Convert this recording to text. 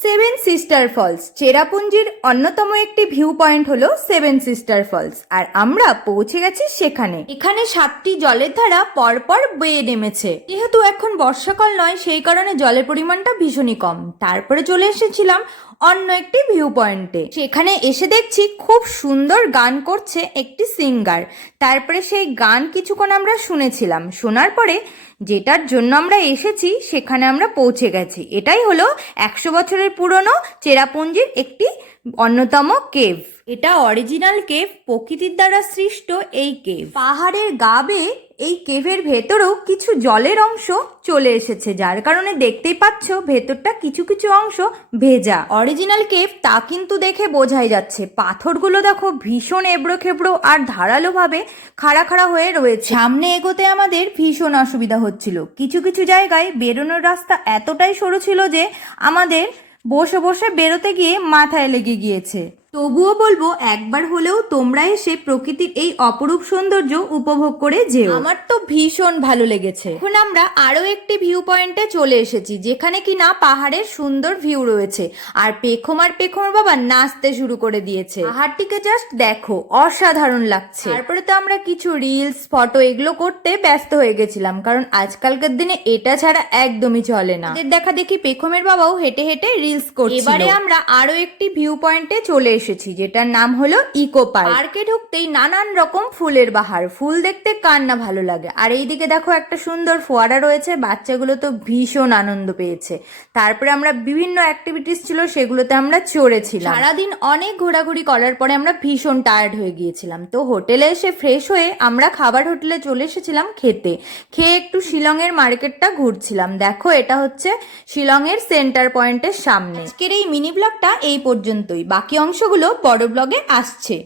Seven sister false চেরাপুঞ্জির অন্যতম একটি view point হলো সেভেন সিস্টার ফলস, আর আমরা পৌঁছে গেছি সেখানে। এখানে 7টি জলের ধারা পরপর বেয়ে নেমেছে। যেহেতু এখন বর্ষাকাল নয়, সেই কারণে জলের পরিমাণটা ভীষণই কম। তারপরে চলে এসেছিলাম অন্য একটি ভিউ পয়েন্টে। সেখানে এসে দেখছি খুব সুন্দর গান করছে একটি সিঙ্গার। তারপরে সেই গান কিছুক্ষণ আমরা শুনেছিলাম। শোনার পরে যেটার জন্য আমরা এসেছি সেখানে আমরা পৌঁছে গেছি। এটাই হলো 100 বছরের পুরনো চেরাপুঞ্জির একটি অন্যতম কেভ। এটা অরিজিনাল কেভ, প্রকৃতির দ্বারা সৃষ্ট এই কেভ। পাহাড়ের গা বেয়ে এই কেভের ভেতরেও কিছু জলের অংশ চলে এসেছে, যার কারণে দেখতেই পাচ্ছ ভেতরটা কিছু কিছু অংশ ভেজা। অরিজিনাল কেভ তা কিন্তু দেখে বোঝাই যাচ্ছে। পাথরগুলো দেখো ভীষণ এবড়ো খেবড়ো আর ধারালো ভাবে খাড়া খাড়া হয়ে রয়েছে। সামনে এগোতে আমাদের ভীষণ অসুবিধা হচ্ছিল। কিছু কিছু জায়গায় বেরোনোর রাস্তা এতটাই সরু ছিল যে আমাদের বসে বসে বেরোতে গিয়ে মাথায় লেগে গিয়েছে। তবুও বলবো একবার হলেও তোমরা এসে প্রকৃতির এই অপরূপ সৌন্দর্য উপভোগ করে যেও। আমার তো ভীষণ ভালো লেগেছে। এখন আমরা আরো একটি ভিউ পয়েন্টে চলে এসেছি, যেখানে কিনা পাহাড়ের সুন্দর ভিউ রয়েছে। আর পেখমার বাবা নাচতে শুরু করে দিয়েছে। পাহাড়টিকে জাস্ট দেখো, অসাধারণ লাগছে। তারপরে তো আমরা কিছু রিলস ফটো এগুলো করতে ব্যস্ত হয়ে গেছিলাম, কারণ আজকালকার দিনে এটা ছাড়া একদমই চলে না। দেখা দেখি পেখমের বাবাও হেঁটে হেঁটে রিলস করছিল। এবারে আমরা আরো একটি ভিউ পয়েন্টে চলে এসেছি, যেটার নাম হলো ইকো পার্ক। পার্কে ঢুকতেই নানান রকম ফুলের বাহার। ফুল দেখতে কার না ভালো লাগে। আর এইদিকে দেখো একটা সুন্দর ফোয়ারা রয়েছে, বাচ্চাগুলো তো ভীষণ আনন্দ পেয়েছে। তারপরে আমরা বিভিন্ন অ্যাক্টিভিটিস ছিল সেগুলোতে আমরা চড়েছিলাম। সারাদিন অনেক ঘোরাঘুরি করার পরে আমরা ভীষণ টায়ার্ড হয়ে গিয়েছিলাম। তো হোটেলে এসে ফ্রেশ হয়ে আমরা খাবার হোটেলে চলে এসেছিলাম খেতে। খেয়ে একটু শিলংয়ের মার্কেটটা ঘুরছিলাম। দেখো এটা হচ্ছে শিলংয়ের সেন্টার পয়েন্টের সামনে। আজকের এই মিনি ব্লগটা এই পর্যন্তই, বাকি অংশগুলো বড় ব্লগে আসছে।